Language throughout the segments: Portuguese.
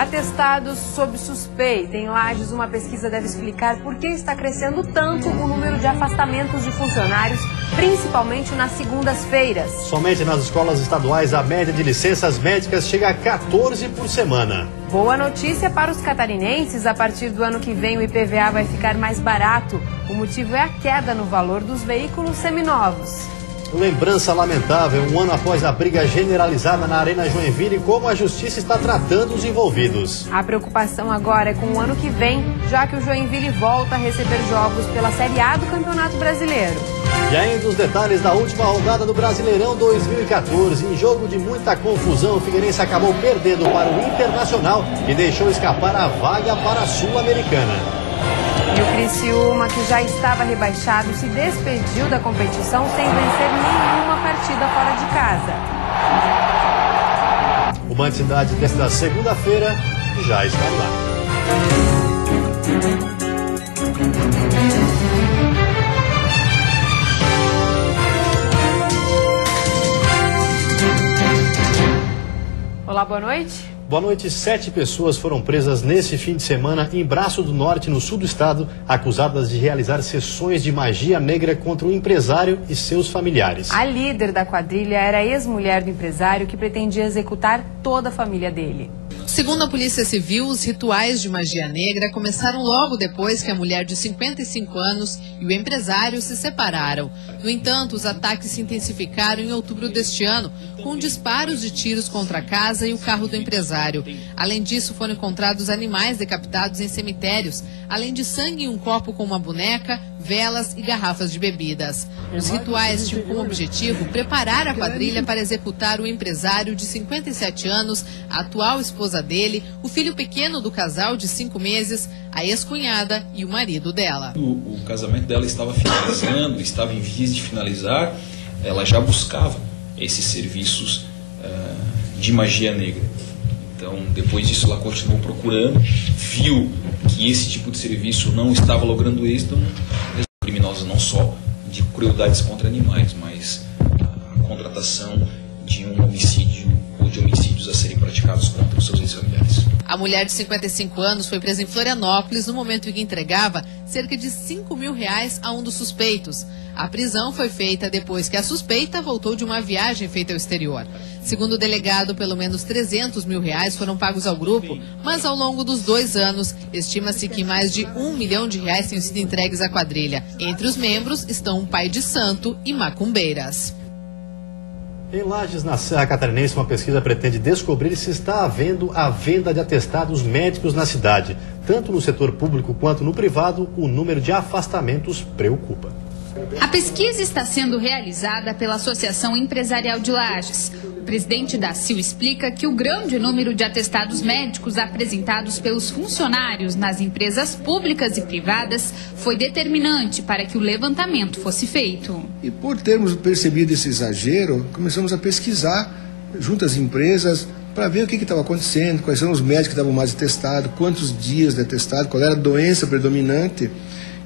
Atestados sob suspeita. Em Lages, uma pesquisa deve explicar por que está crescendo tanto o número de afastamentos de funcionários, principalmente nas segundas-feiras. Somente nas escolas estaduais, a média de licenças médicas chega a 14 por semana. Boa notícia para os catarinenses: a partir do ano que vem o IPVA vai ficar mais barato. O motivo é a queda no valor dos veículos seminovos. Lembrança lamentável, um ano após a briga generalizada na Arena Joinville, como a justiça está tratando os envolvidos. A preocupação agora é com o ano que vem, já que o Joinville volta a receber jogos pela Série A do Campeonato Brasileiro. E ainda os detalhes da última rodada do Brasileirão 2014. Em jogo de muita confusão, o Figueirense acabou perdendo para o Internacional e deixou escapar a vaga para a Sul-Americana. E o Criciúma, que já estava rebaixado, se despediu da competição sem vencer nenhuma partida fora de casa. O Band Cidade desta segunda-feira já está lá. Olá, boa noite. Boa noite. 7 pessoas foram presas nesse fim de semana em Braço do Norte, no sul do estado, acusadas de realizar sessões de magia negra contra o empresário e seus familiares. A líder da quadrilha era a ex-mulher do empresário que pretendia executar toda a família dele. Segundo a Polícia Civil, os rituais de magia negra começaram logo depois que a mulher de 55 anos e o empresário se separaram. No entanto, os ataques se intensificaram em outubro deste ano, com disparos de tiros contra a casa e o carro do empresário. Além disso, foram encontrados animais decapitados em cemitérios, além de sangue em um copo com uma boneca, velas e garrafas de bebidas. Os rituais tinham como objetivo preparar a quadrilha para executar o empresário de 57 anos, a atual esposa dele, o filho pequeno do casal de 5 meses, a ex-cunhada e o marido dela. O casamento dela estava finalizando, estava em vias de finalizar, ela já buscava esses serviços de magia negra. Então, depois disso, ela continuou procurando, viu que esse tipo de serviço não estava logrando êxito, criminosos não só de crueldades contra animais, mas a contratação de um homicídio ou de homicídios a serem praticados contra os seus ex-familiares. A mulher de 55 anos foi presa em Florianópolis no momento em que entregava cerca de R$5 mil a um dos suspeitos. A prisão foi feita depois que a suspeita voltou de uma viagem feita ao exterior. Segundo o delegado, pelo menos R$300 mil foram pagos ao grupo, mas ao longo dos 2 anos, estima-se que mais de R$1 milhão tenham sido entregues à quadrilha. Entre os membros estão um pai de santo e macumbeiras. Em Lages, na Serra Catarinense, uma pesquisa pretende descobrir se está havendo a venda de atestados médicos na cidade. Tanto no setor público quanto no privado, o número de afastamentos preocupa. A pesquisa está sendo realizada pela Associação Empresarial de Lages. O presidente da ACIL explica que o grande número de atestados médicos apresentados pelos funcionários nas empresas públicas e privadas foi determinante para que o levantamento fosse feito. E por termos percebido esse exagero, começamos a pesquisar junto às empresas para ver o que estava acontecendo, quais são os médicos que estavam mais atestados, quantos dias de atestado, qual era a doença predominante.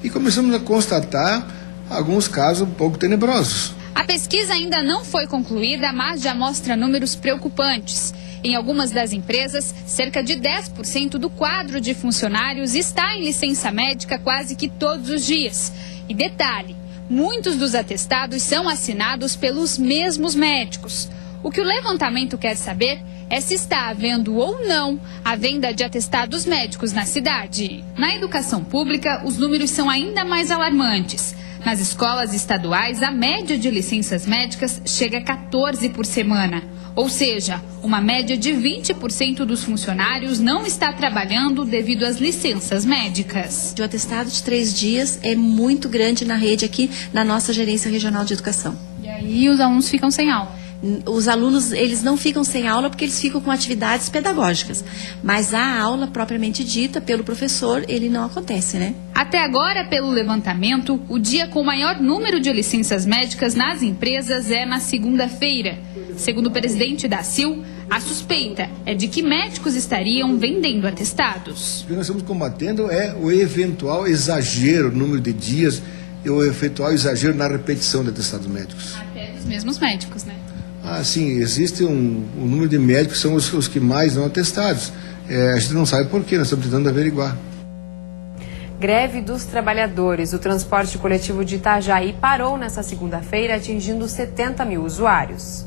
E começamos a constatar alguns casos um pouco tenebrosos. A pesquisa ainda não foi concluída, mas já mostra números preocupantes. Em algumas das empresas, cerca de 10% do quadro de funcionários está em licença médica quase que todos os dias. E detalhe, muitos dos atestados são assinados pelos mesmos médicos. O que o levantamento quer saber é se está havendo ou não a venda de atestados médicos na cidade. Na educação pública, os números são ainda mais alarmantes. Nas escolas estaduais, a média de licenças médicas chega a 14 por semana. Ou seja, uma média de 20% dos funcionários não está trabalhando devido às licenças médicas. O atestado de 3 dias é muito grande na rede aqui na nossa Gerência Regional de Educação. E aí os alunos ficam sem aula? Os alunos, eles não ficam sem aula porque eles ficam com atividades pedagógicas. Mas a aula propriamente dita pelo professor, ele não acontece, né? Até agora, pelo levantamento, o dia com o maior número de licenças médicas nas empresas é na segunda-feira. Segundo o presidente da ACIL, a suspeita é de que médicos estariam vendendo atestados. O que nós estamos combatendo é o eventual exagero no número de dias e o eventual exagero na repetição de atestados médicos. Até dos mesmos médicos, né? Sim, existe um número de médicos que são os que mais não atestados. A gente não sabe por quê, nós estamos tentando averiguar. Greve dos trabalhadores. O transporte coletivo de Itajaí parou nesta segunda-feira, atingindo 70 mil usuários.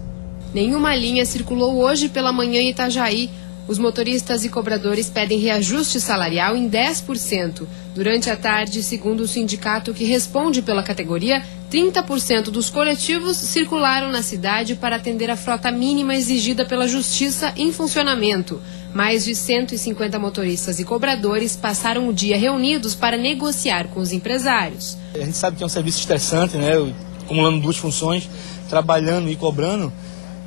Nenhuma linha circulou hoje pela manhã em Itajaí. Os motoristas e cobradores pedem reajuste salarial em 10%. Durante a tarde, segundo o sindicato que responde pela categoria, 30% dos coletivos circularam na cidade para atender a frota mínima exigida pela Justiça em funcionamento. Mais de 150 motoristas e cobradores passaram o dia reunidos para negociar com os empresários. A gente sabe que é um serviço estressante, né? Acumulando 2 funções, trabalhando e cobrando.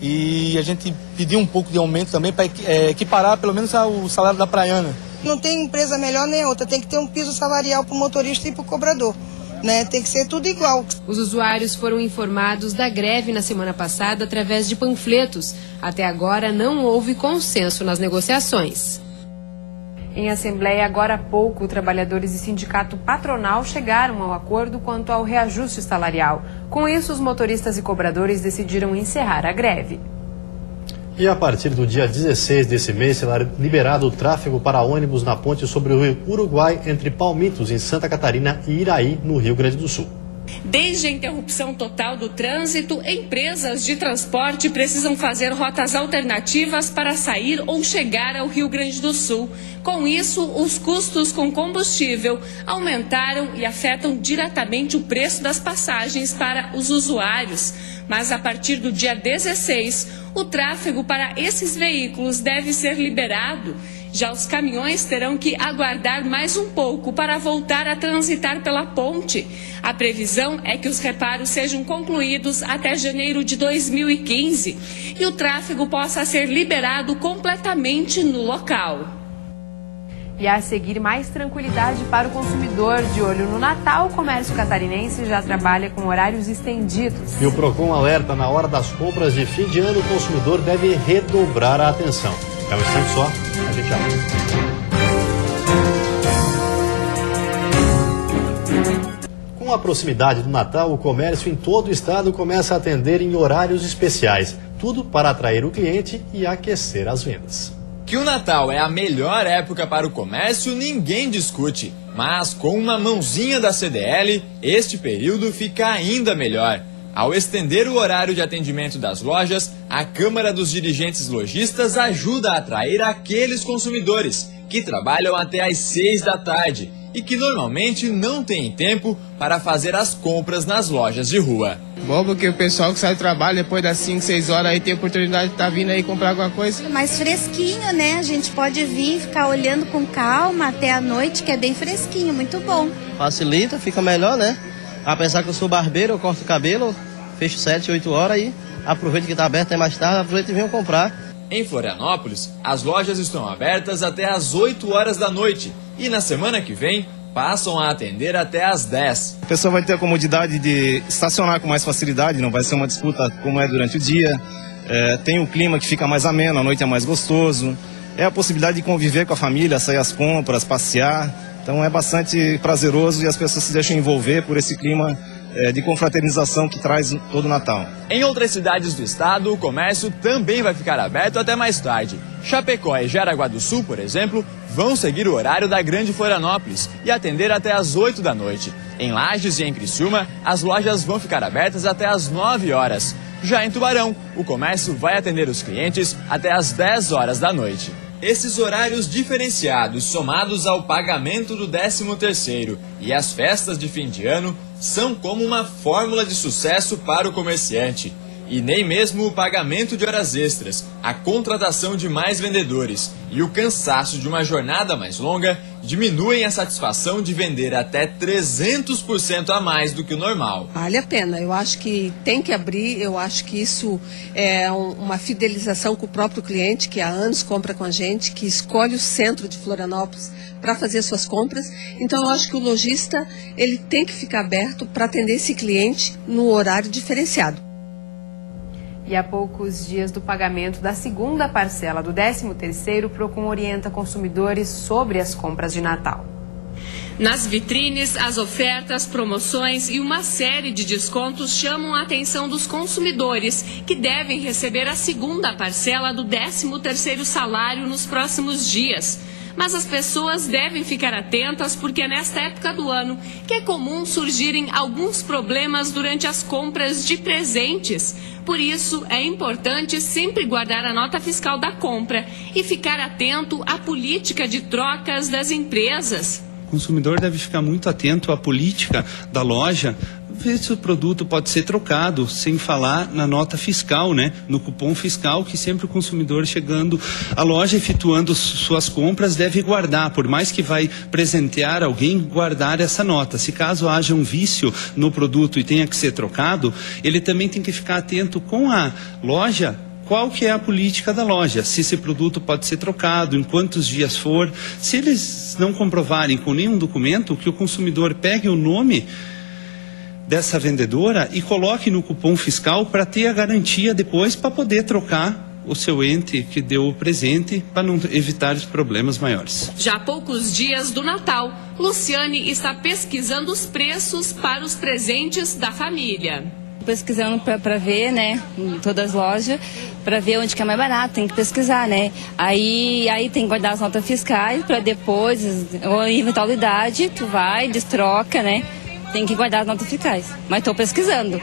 E a gente pediu um pouco de aumento também para equiparar pelo menos o salário da praiana. Não tem empresa melhor nem outra, tem que ter um piso salarial para o motorista e para o cobrador, né? Tem que ser tudo igual. Os usuários foram informados da greve na semana passada através de panfletos. Até agora não houve consenso nas negociações. Em assembleia, agora há pouco, trabalhadores e sindicato patronal chegaram ao acordo quanto ao reajuste salarial. Com isso, os motoristas e cobradores decidiram encerrar a greve. E a partir do dia 16 desse mês será liberado o tráfego para ônibus na ponte sobre o Rio Uruguai entre Palmitos, em Santa Catarina, e Iraí, no Rio Grande do Sul. Desde a interrupção total do trânsito, empresas de transporte precisam fazer rotas alternativas para sair ou chegar ao Rio Grande do Sul. Com isso, os custos com combustível aumentaram e afetam diretamente o preço das passagens para os usuários. Mas a partir do dia 16, o tráfego para esses veículos deve ser liberado. Já os caminhões terão que aguardar mais um pouco para voltar a transitar pela ponte. A previsão é que os reparos sejam concluídos até janeiro de 2015 e o tráfego possa ser liberado completamente no local. E a seguir, mais tranquilidade para o consumidor. De olho no Natal, o comércio catarinense já trabalha com horários estendidos. E o Procon alerta: na hora das compras de fim de ano, o consumidor deve redobrar a atenção. É um instante só, a gente já volta. Com a proximidade do Natal, o comércio em todo o estado começa a atender em horários especiais. Tudo para atrair o cliente e aquecer as vendas. Que o Natal é a melhor época para o comércio, ninguém discute. Mas com uma mãozinha da CDL, este período fica ainda melhor. Ao estender o horário de atendimento das lojas, a Câmara dos Dirigentes Lojistas ajuda a atrair aqueles consumidores que trabalham até às 6 da tarde e que normalmente não têm tempo para fazer as compras nas lojas de rua. Bom, porque o pessoal que sai do trabalho depois das 5, 6 horas aí tem a oportunidade de estar vindo aí comprar alguma coisa. Mais fresquinho, né? A gente pode vir, ficar olhando com calma até a noite, que é bem fresquinho, muito bom. Facilita, fica melhor, né? Apesar que eu sou barbeiro, eu corto o cabelo, fecho 7, 8 horas aí, aproveito que está aberto, é mais tarde, aproveito e venho comprar. Em Florianópolis, as lojas estão abertas até às 8 horas da noite e na semana que vem passam a atender até às 10. A pessoa vai ter a comodidade de estacionar com mais facilidade, não vai ser uma disputa como é durante o dia. Tem um clima que fica mais ameno, a noite é mais gostoso. É a possibilidade de conviver com a família, sair às compras, passear. Então é bastante prazeroso e as pessoas se deixam envolver por esse clima de confraternização que traz todo o Natal. Em outras cidades do estado, o comércio também vai ficar aberto até mais tarde. Chapecó e Jaraguá do Sul, por exemplo, vão seguir o horário da Grande Florianópolis e atender até às 8 da noite. Em Lages e em Criciúma, as lojas vão ficar abertas até às 9 horas. Já em Tubarão, o comércio vai atender os clientes até às 10 horas da noite. Esses horários diferenciados, somados ao pagamento do 13º e às festas de fim de ano, são como uma fórmula de sucesso para o comerciante. E nem mesmo o pagamento de horas extras, a contratação de mais vendedores e o cansaço de uma jornada mais longa diminuem a satisfação de vender até 300% a mais do que o normal. Vale a pena, eu acho que tem que abrir, eu acho que isso é uma fidelização com o próprio cliente, que há anos compra com a gente, que escolhe o centro de Florianópolis para fazer suas compras. Então eu acho que o lojista ele tem que ficar aberto para atender esse cliente no horário diferenciado. E a poucos dias do pagamento da segunda parcela do 13º, o Procon orienta consumidores sobre as compras de Natal. Nas vitrines, as ofertas, promoções e uma série de descontos chamam a atenção dos consumidores, que devem receber a segunda parcela do 13º salário nos próximos dias. Mas as pessoas devem ficar atentas porque é nesta época do ano que é comum surgirem alguns problemas durante as compras de presentes. Por isso, é importante sempre guardar a nota fiscal da compra e ficar atento à política de trocas das empresas. O consumidor deve ficar muito atento à política da loja, ver se o produto pode ser trocado, sem falar na nota fiscal, né? No cupom fiscal, que sempre o consumidor chegando à loja, efetuando suas compras, deve guardar, por mais que vai presentear alguém, guardar essa nota. Se caso haja um vício no produto e tenha que ser trocado, ele também tem que ficar atento com a loja, qual que é a política da loja, se esse produto pode ser trocado, em quantos dias for. Se eles não comprovarem com nenhum documento, que o consumidor pegue o nome dessa vendedora e coloque no cupom fiscal para ter a garantia depois para poder trocar o seu ente que deu o presente, para não evitar os problemas maiores. Já há poucos dias do Natal, Luciane está pesquisando os preços para os presentes da família. Pesquisando para ver, né, em todas as lojas, para ver onde que é mais barato, tem que pesquisar, né? Aí tem que guardar as notas fiscais para depois, ou eventualidade, tu vai, destroca, né? Tem que guardar as notas fiscais. Mas estou pesquisando,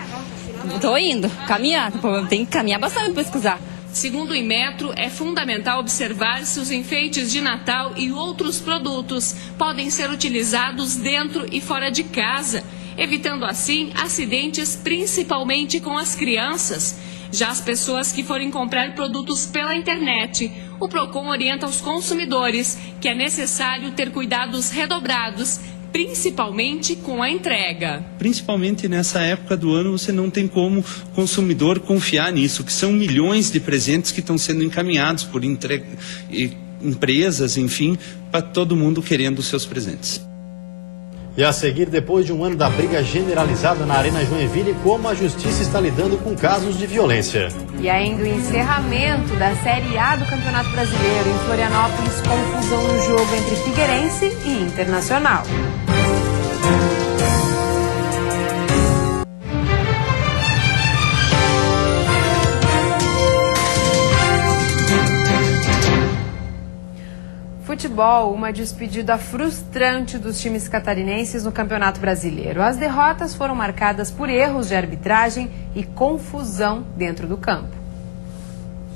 estou indo, caminhar, tem que caminhar bastante para pesquisar. Segundo o Inmetro, é fundamental observar se os enfeites de Natal e outros produtos podem ser utilizados dentro e fora de casa, evitando assim acidentes, principalmente com as crianças. Já as pessoas que forem comprar produtos pela internet, o PROCON orienta os consumidores que é necessário ter cuidados redobrados, principalmente com a entrega. Principalmente nessa época do ano, você não tem como consumidor confiar nisso, que são milhões de presentes que estão sendo encaminhados por empresas, enfim, para todo mundo querendo os seus presentes. E a seguir, depois de um ano da briga generalizada na Arena Joinville, como a justiça está lidando com casos de violência. E ainda o encerramento da Série A do Campeonato Brasileiro em Florianópolis, confusão no jogo entre Figueirense e Internacional. Futebol, uma despedida frustrante dos times catarinenses no Campeonato Brasileiro. As derrotas foram marcadas por erros de arbitragem e confusão dentro do campo.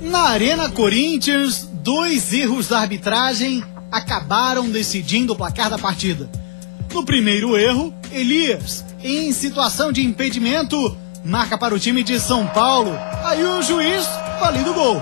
Na Arena Corinthians, 2 erros da arbitragem acabaram decidindo o placar da partida. No primeiro erro, Elias, em situação de impedimento, marca para o time de São Paulo. Aí o juiz valida o gol.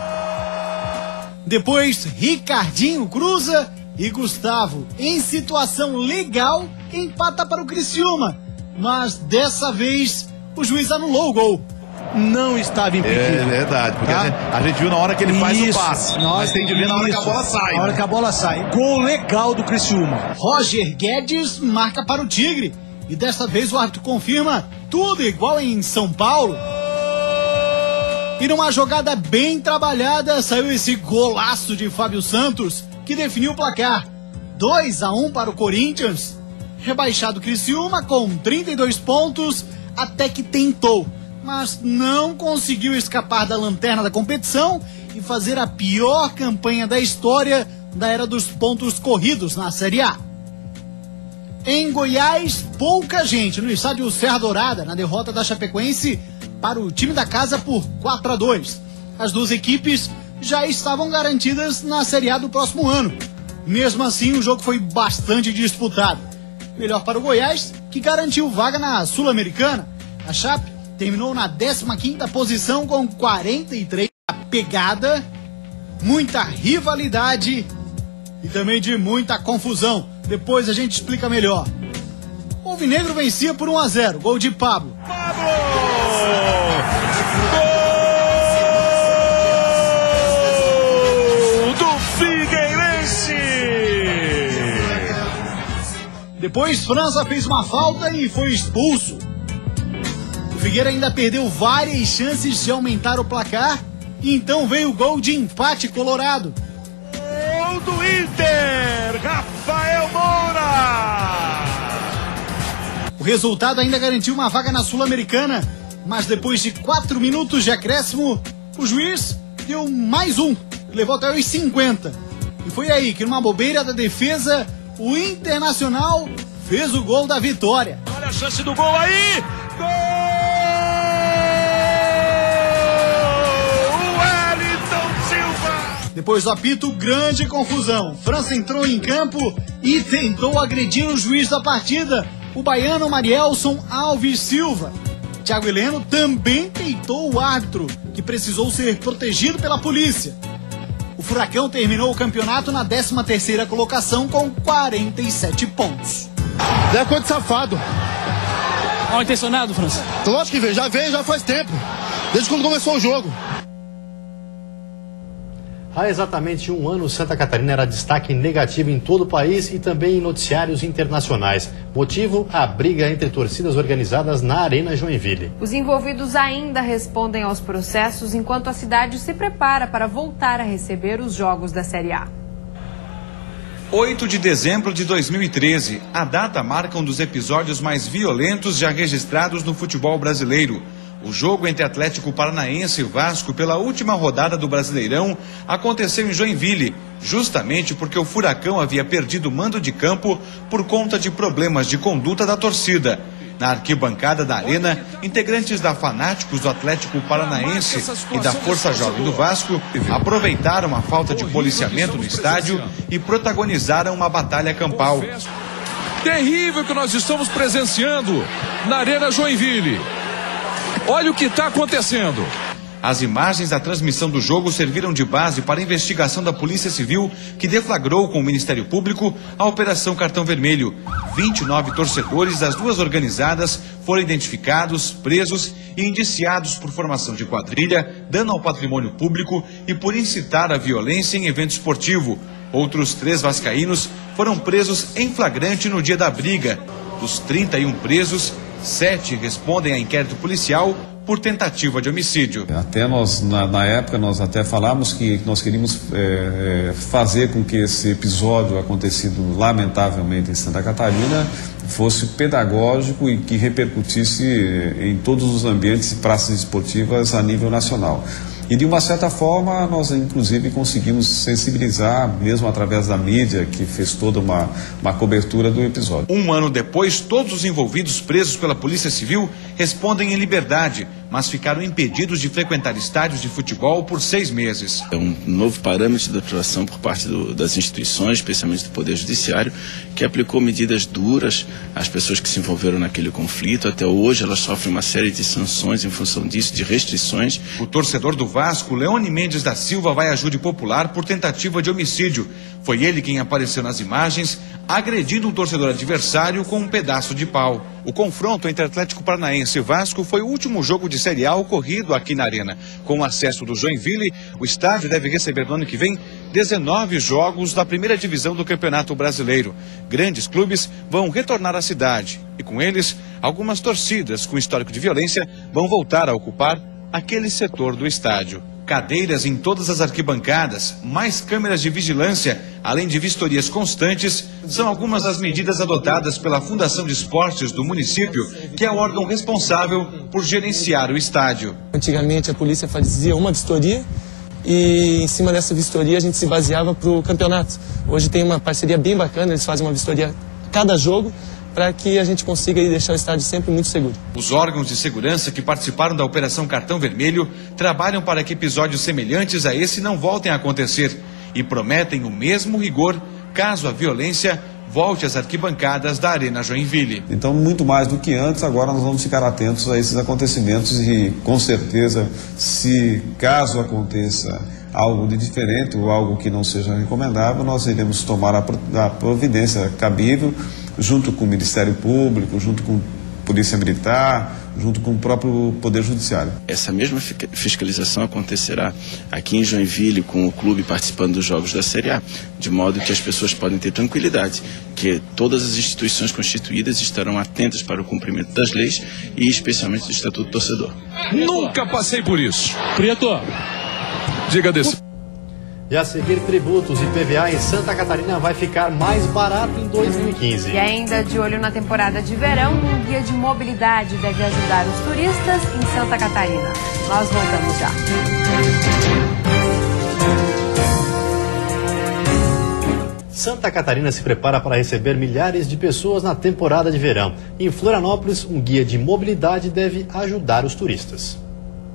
Depois, Ricardinho cruza e Gustavo, em situação legal, empata para o Criciúma. Mas dessa vez, o juiz anulou o gol. Não estava impedido. É verdade, porque tá? a gente viu na hora que ele faz o passe. Mas tem de ver na hora que a bola sai. Na hora que a bola sai. Gol legal do Criciúma. Roger Guedes marca para o Tigre. E dessa vez o árbitro confirma tudo igual em São Paulo. E numa jogada bem trabalhada, saiu esse golaço de Fábio Santos, que definiu o placar. 2-1 para o Corinthians. Rebaixado Criciúma com 32 pontos, até que tentou, mas não conseguiu escapar da lanterna da competição e fazer a pior campanha da história da era dos pontos corridos na Série A. Em Goiás, pouca gente no estádio Serra Dourada, na derrota da Chapecoense para o time da casa por 4-2. As duas equipes já estavam garantidas na Série A do próximo ano. Mesmo assim, o jogo foi bastante disputado. Melhor para o Goiás, que garantiu vaga na Sul-Americana. A Chape terminou na 15ª posição com 43. Pegada, muita rivalidade e também de muita confusão. Depois a gente explica melhor. O Alvinegro vencia por 1-0, gol de Pablo. Gol do Figueirense! Depois França fez uma falta e foi expulso. O Figueira ainda perdeu várias chances de aumentar o placar e então veio o gol de empate colorado. Gol do Inter, Rafael Moura! resultado ainda garantiu uma vaga na Sul-Americana, mas depois de 4 minutos de acréscimo, o juiz deu mais um, levou até os 50. E foi aí que, numa bobeira da defesa, o Internacional fez o gol da vitória. Olha a chance do gol aí! Gol! Wellington Silva! Depois do apito, grande confusão. França entrou em campo e tentou agredir o juiz da partida, o baiano Marielson Alves Silva. Thiago Heleno também peitou o árbitro, que precisou ser protegido pela polícia. O Furacão terminou o campeonato na 13ª colocação com 47 pontos. É coisa de safado. Mal intencionado, França? Lógico que vem, já faz tempo. Desde quando começou o jogo. Há exatamente um ano, Santa Catarina era destaque negativo em todo o país e também em noticiários internacionais. Motivo, a briga entre torcidas organizadas na Arena Joinville. Os envolvidos ainda respondem aos processos enquanto a cidade se prepara para voltar a receber os jogos da Série A. 8 de dezembro de 2013. A data marca um dos episódios mais violentos já registrados no futebol brasileiro. O jogo entre Atlético Paranaense e Vasco pela última rodada do Brasileirão aconteceu em Joinville, justamente porque o Furacão havia perdido o mando de campo por conta de problemas de conduta da torcida. Na arquibancada da Arena, integrantes da Fanáticos do Atlético Paranaense e da Força Jovem do Vasco aproveitaram a falta de policiamento no estádio e protagonizaram uma batalha campal. Terrível que nós estamos presenciando na Arena Joinville. Olha o que está acontecendo. As imagens da transmissão do jogo serviram de base para a investigação da Polícia Civil, que deflagrou com o Ministério Público a Operação Cartão Vermelho. 29 torcedores das duas organizadas foram identificados, presos e indiciados por formação de quadrilha, dano ao patrimônio público e por incitar a violência em evento esportivo. Outros 3 vascaínos foram presos em flagrante no dia da briga. Dos 31 presos, 7 respondem a inquérito policial por tentativa de homicídio. Até nós, na época, nós até falamos que nós queríamos fazer com que esse episódio acontecido lamentavelmente em Santa Catarina fosse pedagógico e que repercutisse em todos os ambientes e praças esportivas a nível nacional. E de uma certa forma nós inclusive conseguimos sensibilizar, mesmo através da mídia, que fez toda uma cobertura do episódio. Um ano depois, todos os envolvidos presos pela Polícia Civil respondem em liberdade, mas ficaram impedidos de frequentar estádios de futebol por 6 meses. É um novo parâmetro de atuação por parte das instituições, especialmente do Poder Judiciário, que aplicou medidas duras às pessoas que se envolveram naquele conflito. Até hoje elas sofrem uma série de sanções em função disso, de restrições. O torcedor do Vasco, Leone Mendes da Silva, vai à júri popular por tentativa de homicídio. Foi ele quem apareceu nas imagens, agredindo um torcedor adversário com um pedaço de pau. O confronto entre Atlético Paranaense e Vasco foi o último jogo de Série A ocorrido aqui na Arena. Com o acesso do Joinville, o estádio deve receber no ano que vem 19 jogos da primeira divisão do Campeonato Brasileiro. Grandes clubes vão retornar à cidade e, com eles, algumas torcidas com histórico de violência vão voltar a ocupar aquele setor do estádio. Cadeiras em todas as arquibancadas, mais câmeras de vigilância, além de vistorias constantes, são algumas das medidas adotadas pela Fundação de Esportes do município, que é o órgão responsável por gerenciar o estádio. Antigamente a polícia fazia uma vistoria e em cima dessa vistoria a gente se baseava para o campeonato. Hoje tem uma parceria bem bacana, eles fazem uma vistoria cada jogo, para que a gente consiga deixar o estádio sempre muito seguro. Os órgãos de segurança que participaram da Operação Cartão Vermelho trabalham para que episódios semelhantes a esse não voltem a acontecer e prometem o mesmo rigor caso a violência volte às arquibancadas da Arena Joinville. Então, muito mais do que antes, agora nós vamos ficar atentos a esses acontecimentos e, com certeza, se caso aconteça algo de diferente ou algo que não seja recomendável, nós iremos tomar a providência cabível, junto com o Ministério Público, junto com a Polícia Militar, junto com o próprio Poder Judiciário. Essa mesma fiscalização acontecerá aqui em Joinville, com o clube participando dos jogos da Série A, de modo que as pessoas podem ter tranquilidade, que todas as instituições constituídas estarão atentas para o cumprimento das leis e especialmente do Estatuto do Torcedor. Nunca passei por isso. Prieto, diga desse. E a seguir, tributos e IPVA em Santa Catarina vai ficar mais barato em 2015. E ainda de olho na temporada de verão, um guia de mobilidade deve ajudar os turistas em Santa Catarina. Nós voltamos já. Santa Catarina se prepara para receber milhares de pessoas na temporada de verão. Em Florianópolis, um guia de mobilidade deve ajudar os turistas.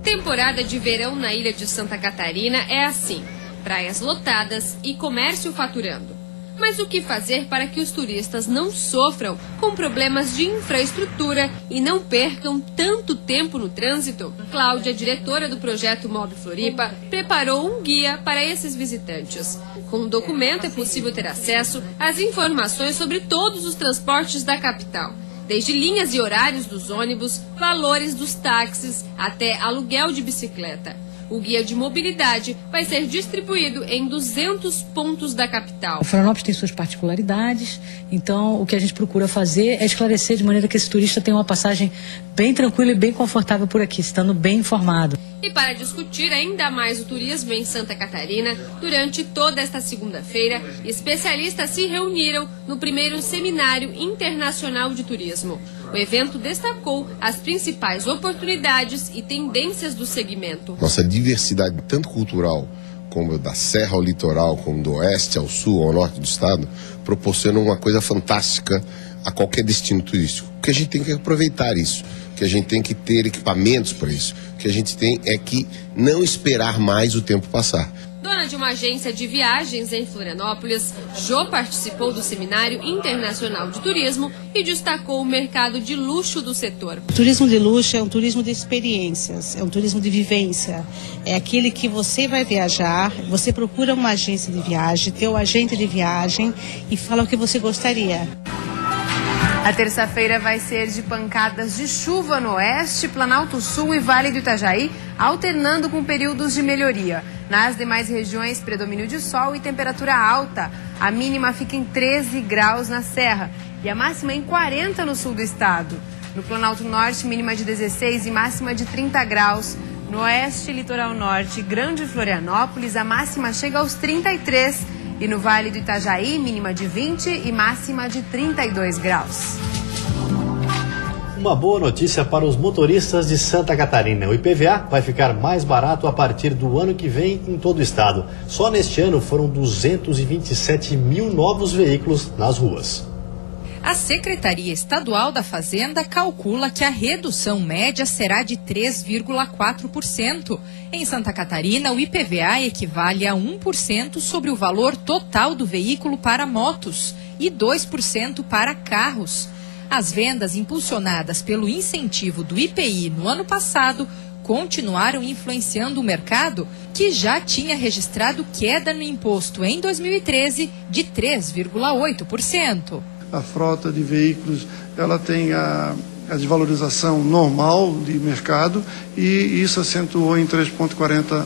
Temporada de verão na ilha de Santa Catarina é assim: praias lotadas e comércio faturando. Mas o que fazer para que os turistas não sofram com problemas de infraestrutura e não percam tanto tempo no trânsito? Cláudia, diretora do projeto Mob Floripa, preparou um guia para esses visitantes. Com o documento é possível ter acesso às informações sobre todos os transportes da capital, desde linhas e horários dos ônibus, valores dos táxis, até aluguel de bicicleta. O guia de mobilidade vai ser distribuído em 200 pontos da capital. Florianópolis tem suas particularidades, então o que a gente procura fazer é esclarecer de maneira que esse turista tenha uma passagem bem tranquila e bem confortável por aqui, estando bem informado. E para discutir ainda mais o turismo em Santa Catarina, durante toda esta segunda-feira, especialistas se reuniram no primeiro Seminário Internacional de Turismo. O evento destacou as principais oportunidades e tendências do segmento. Nossa diversidade, tanto cultural, como da serra ao litoral, como do oeste ao sul, ao norte do estado, proporciona uma coisa fantástica a qualquer destino turístico. O que a gente tem que aproveitar isso, que a gente tem que ter equipamentos para isso, o que a gente tem é que não esperar mais o tempo passar. Dona de uma agência de viagens em Florianópolis, Jô participou do Seminário Internacional de Turismo e destacou o mercado de luxo do setor. O turismo de luxo é um turismo de experiências, é um turismo de vivência. É aquele que você vai viajar, você procura uma agência de viagem, teu agente de viagem e fala o que você gostaria. A terça-feira vai ser de pancadas de chuva no oeste, Planalto Sul e Vale do Itajaí, alternando com períodos de melhoria. Nas demais regiões, predomínio de sol e temperatura alta. A mínima fica em 13 graus na Serra e a máxima em 40 no sul do estado. No Planalto Norte, mínima de 16 e máxima de 30 graus. No oeste, litoral norte, Grande Florianópolis, a máxima chega aos 33. E no Vale do Itajaí, mínima de 20 e máxima de 32 graus. Uma boa notícia para os motoristas de Santa Catarina. O IPVA vai ficar mais barato a partir do ano que vem em todo o estado. Só neste ano foram 227 mil novos veículos nas ruas. A Secretaria Estadual da Fazenda calcula que a redução média será de 3,4%. Em Santa Catarina, o IPVA equivale a 1% sobre o valor total do veículo para motos e 2% para carros. As vendas impulsionadas pelo incentivo do IPI no ano passado continuaram influenciando o mercado, que já tinha registrado queda no imposto em 2013 de 3,8%. A frota de veículos ela tem a desvalorização normal de mercado e isso acentuou em 3,40%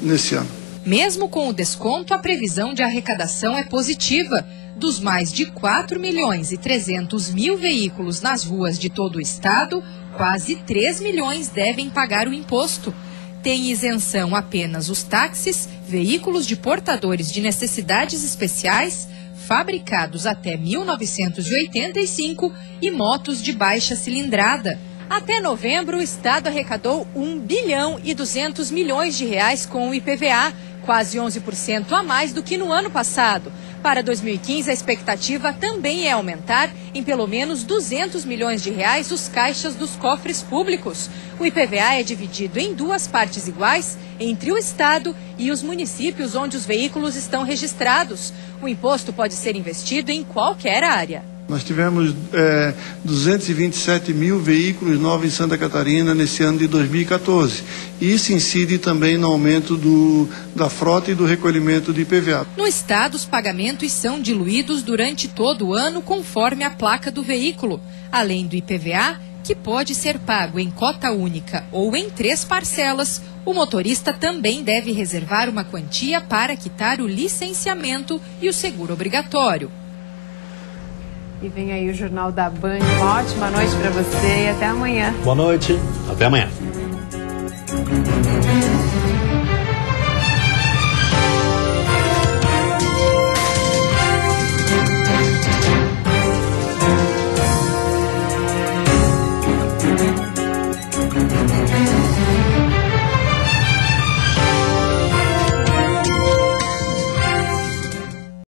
nesse ano. Mesmo com o desconto, a previsão de arrecadação é positiva. Dos mais de 4.300.000 veículos nas ruas de todo o estado, quase 3 milhões devem pagar o imposto. Tem isenção apenas os táxis, veículos de portadores de necessidades especiais, fabricados até 1985 e motos de baixa cilindrada. Até novembro, o estado arrecadou 1 bilhão e 200 milhões de reais com o IPVA, quase 11% a mais do que no ano passado. Para 2015, a expectativa também é aumentar em pelo menos 200 milhões de reais os caixas dos cofres públicos. O IPVA é dividido em duas partes iguais entre o estado e os municípios onde os veículos estão registrados. O imposto pode ser investido em qualquer área. Nós tivemos 227 mil veículos novos em Santa Catarina nesse ano de 2014. E isso incide também no aumento da frota e do recolhimento de IPVA. No estado, os pagamentos são diluídos durante todo o ano conforme a placa do veículo. Além do IPVA, que pode ser pago em cota única ou em 3 parcelas, o motorista também deve reservar uma quantia para quitar o licenciamento e o seguro obrigatório. E vem aí o Jornal da Band. Uma ótima noite para você e até amanhã. Boa noite, até amanhã.